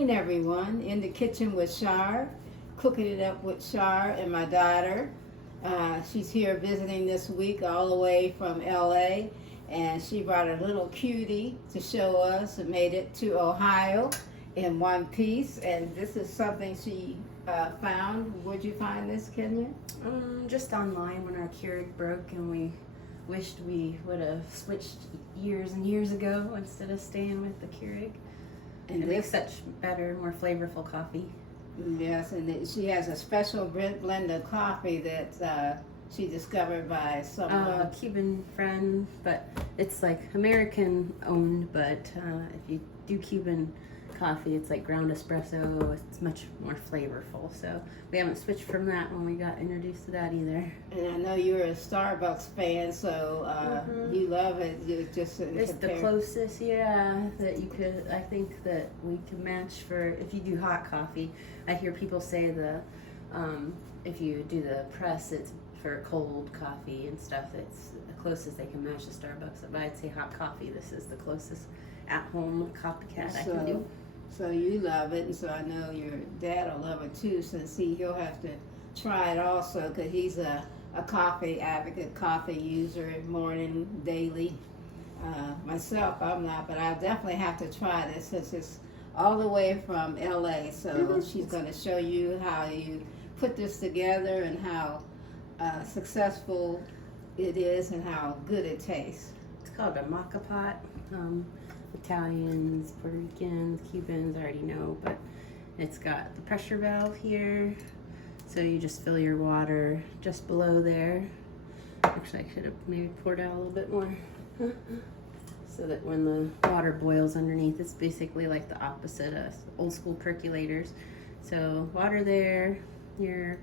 morning, everyone. In the kitchen with Shar, cooking it up with Shar and my daughter. She's here visiting this week all the way from LA, and she brought a little cutie to show us and made it to Ohio in one piece. And this is something she found. Where'd you find this, Kenya? Just online when our Keurig broke, and we wished we would have switched years and years ago instead of staying with the Keurig. And it makes such better, more flavorful coffee. Yes, and she has a special blend of coffee that she discovered by some Cuban friend, but it's like American owned, but if you do Cuban coffee, it's like ground espresso. It's much more flavorful. So we haven't switched from that when we got introduced to that either. And I know you're a Starbucks fan, so you love it. It's the closest, that you could. I think that we can match for if you do hot coffee. I hear people say if you do the press, it's for cold coffee and stuff. It's the closest they can match the Starbucks. But I'd say hot coffee. This is the closest at-home copycat I can do. So you love it, and so I know your dad will love it too, since he'll have to try it also, because he's a coffee advocate, coffee user, morning, daily. Myself, I'm not, but I definitely have to try this since it's all the way from LA. So she's going to show you how you put this together and how successful it is and how good it tastes. It's called a Moka Pot. Italians, Puerto Ricans, Cubans, I already know, but it's got the pressure valve here, so you just fill your water just below there. Actually, I should have maybe poured out a little bit more so that when the water boils underneath, it's basically like the opposite of old school percolators. So water there, your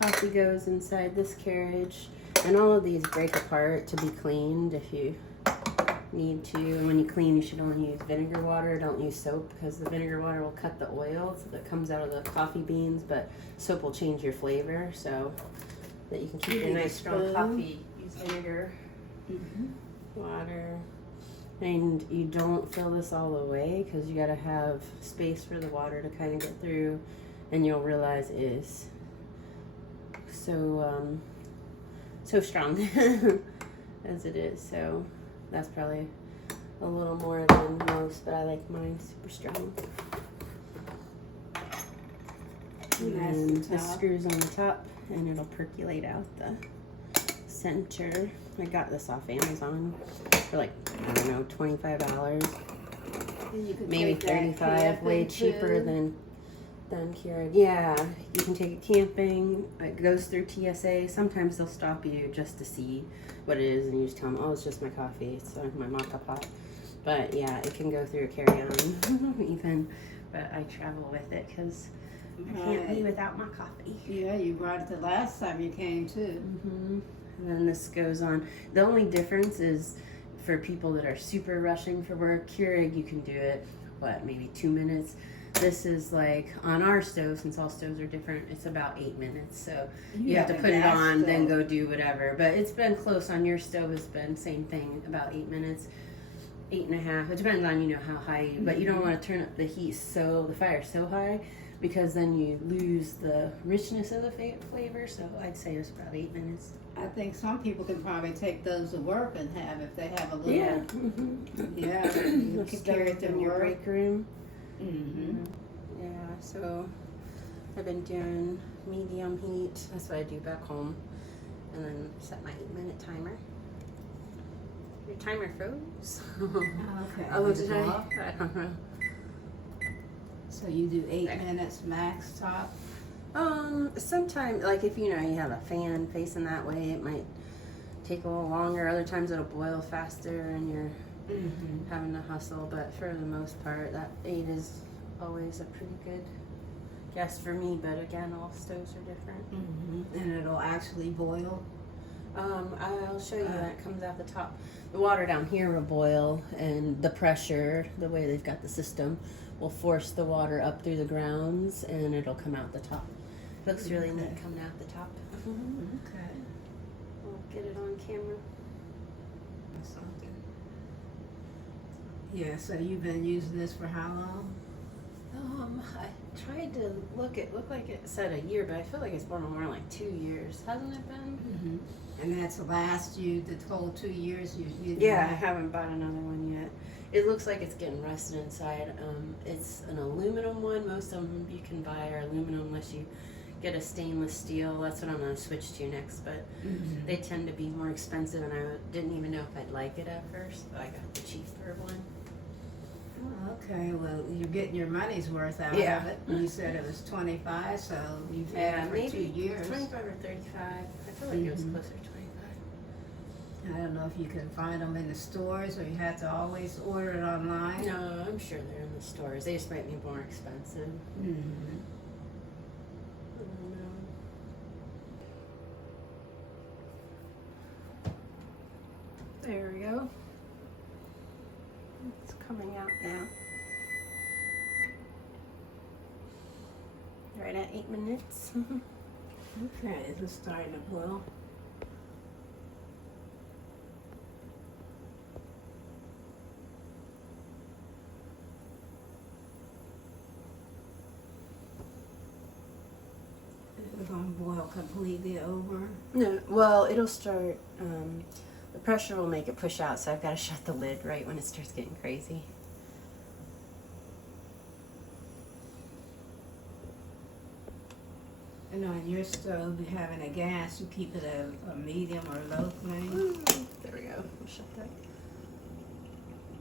coffee goes inside this carriage, and all of these break apart to be cleaned if you need to. And when you clean, you should only use vinegar water. Don't use soap, because the vinegar water will cut the oil that comes out of the coffee beans, but soap will change your flavor, so that you can keep your nice strong coffee. Use vinegar, water, and you don't fill this all the way because you got to have space for the water to kind of get through, and you'll realize it is so strong as it is. So that's probably a little more than most, but I like mine super strong. And the screws on the top, and it'll percolate out the center. I got this off Amazon for like, I don't know, $25, maybe $35, way cheaper than Keurig. Yeah, you can take it camping. It goes through TSA. Sometimes they'll stop you just to see what it is, and you just tell them, oh, it's just my coffee. It's my Moka Pot. But yeah, it can go through a carry-on even. But I travel with it because I can't be without my coffee. Yeah, you brought it the last time you came too. And then this goes on. The only difference is for people that are super rushing for work. Keurig, you can do it, maybe 2 minutes. This is like on our stove, since all stoves are different, it's about 8 minutes. So you have to put it on, then go do whatever. But it's been close on your stove. It's been same thing, about 8 minutes, 8.5. It depends on how high, but you don't want to turn up the heat the fire so high, because then you lose the richness of the flavor. So I'd say it's about 8 minutes. I think some people can probably take those to work and have, if they have a little. Yeah. You can carry it to in your work. break room. Yeah, so I've been doing medium heat. That's what I do back home. And then set my 8-minute timer. Your timer froze. Okay. Oh, did I? I don't know. So you do 8 minutes max top? Sometimes, like if you have a fan facing that way, it might take a little longer. Other times it'll boil faster and you're having to hustle, but for the most part, that 8 is always a pretty good guess for me. But again, all stoves are different. And it'll actually boil? I'll show you when it comes out the top. The water down here will boil, and the pressure, the way they've got the system, will force the water up through the grounds, and it'll come out the top. Looks really neat coming out the top. Okay. We'll get it on camera. Yeah, so you've been using this for how long? I tried to looked like it said a year, but I feel like it's been more like 2 years, hasn't it been? And that's last you the whole 2 years you Yeah, I haven't bought another one yet. It looks like it's getting rusted inside. It's an aluminum one. Most of them you can buy are aluminum unless you get a stainless steel. That's what I'm going to switch to next, but they tend to be more expensive, and I didn't even know if I'd like it at first, but I got the cheaper one. Oh, okay, well, you're getting your money's worth out Yeah. of it. You said it was 25, so you've had Yeah, it for maybe 2 years. 25 or 35. I feel like it was closer to 25. I don't know if you can find them in the stores or you have to always order it online. No, I'm sure they're in the stores. They just might be more expensive. Mm-hmm. I don't know. There we go. It's coming out now. Right at 8 minutes. Okay, it's starting to boil. It's gonna boil completely over. No, well, it'll start. The pressure will make it push out, so I've got to shut the lid right when it starts getting crazy. And on your stove, you having a gas, you keep it a medium or low flame. There we go. I'll shut that.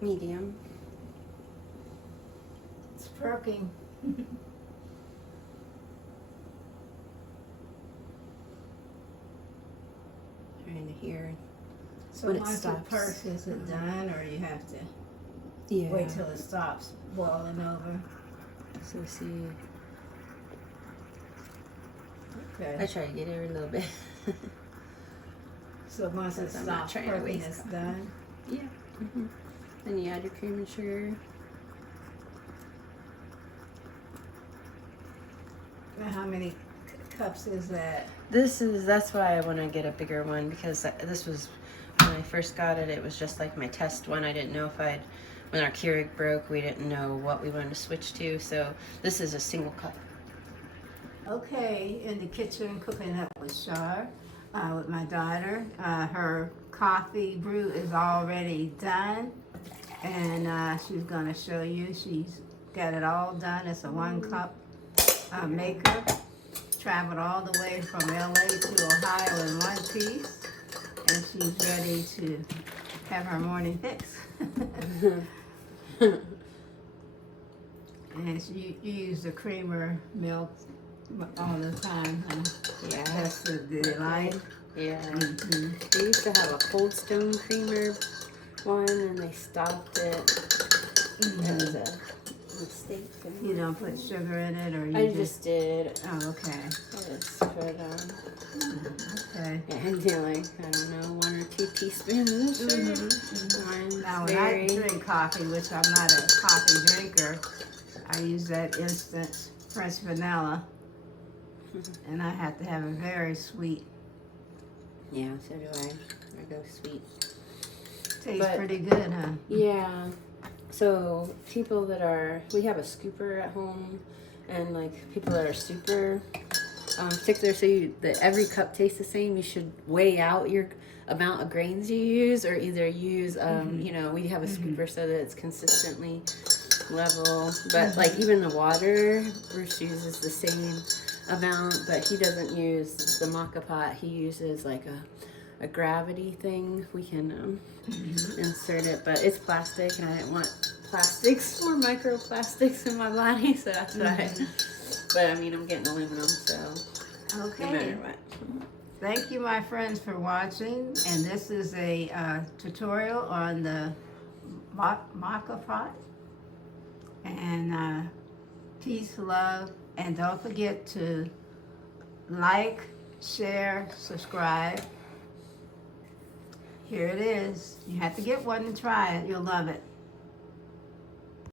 Medium. It's perking. Trying to hear. So When it once it stops. perks, is it done, or you have to Yeah. wait till it stops boiling over? So we see. I Okay. try to get every little bit. So once it Since I'm not stops trying to perking, waste it's coffee. done. Yeah. Then you add your cream and sugar. Now, how many cups is that? That's why I want to get a bigger one, because this was, when I first got it, it was just like my test one. I didn't know if when our Keurig broke, we didn't know what we wanted to switch to. So this is a single cup. Okay, in the kitchen cooking up with Char, with my daughter. Her coffee brew is already done, and she's gonna show you. She's got it all done. It's a 1-cup maker. Traveled all the way from LA to Ohio in one piece, and she's ready to have her morning fix. And you use the creamer milk all the time, huh? Yeah. That's the delight. Yeah. Mm-hmm. They used to have a Cold Stone creamer one, and they stopped it. That was a mistake. You don't put sugar in it, or you I just did. Oh, okay. I just put Okay. and do like, I don't know, 1 or 2 teaspoons of sugar. Mine's Now, when I drink coffee, which I'm not a coffee drinker, I use that instant French vanilla, and I have to have it very sweet. Yeah, so do I. I go sweet. Tastes pretty good, huh? Yeah. So people we have a scooper at home, and like people that are super particular, so that every cup tastes the same. You should weigh out your amount of grains you use, or either use, we have a scooper so that it's consistently level. But like even the water, Bruce uses the same amount, but he doesn't use the Moka Pot. He uses like a gravity thing. We can insert it, but it's plastic, and I didn't want plastics or microplastics in my body, so that's why. But I mean, I'm getting aluminum, so Okay. no matter what. Thank you, my friends, for watching. And this is a tutorial on the Moka Pot. And peace, love, and don't forget to like, share, subscribe. Here it is. You have to get one and try it. You'll love it.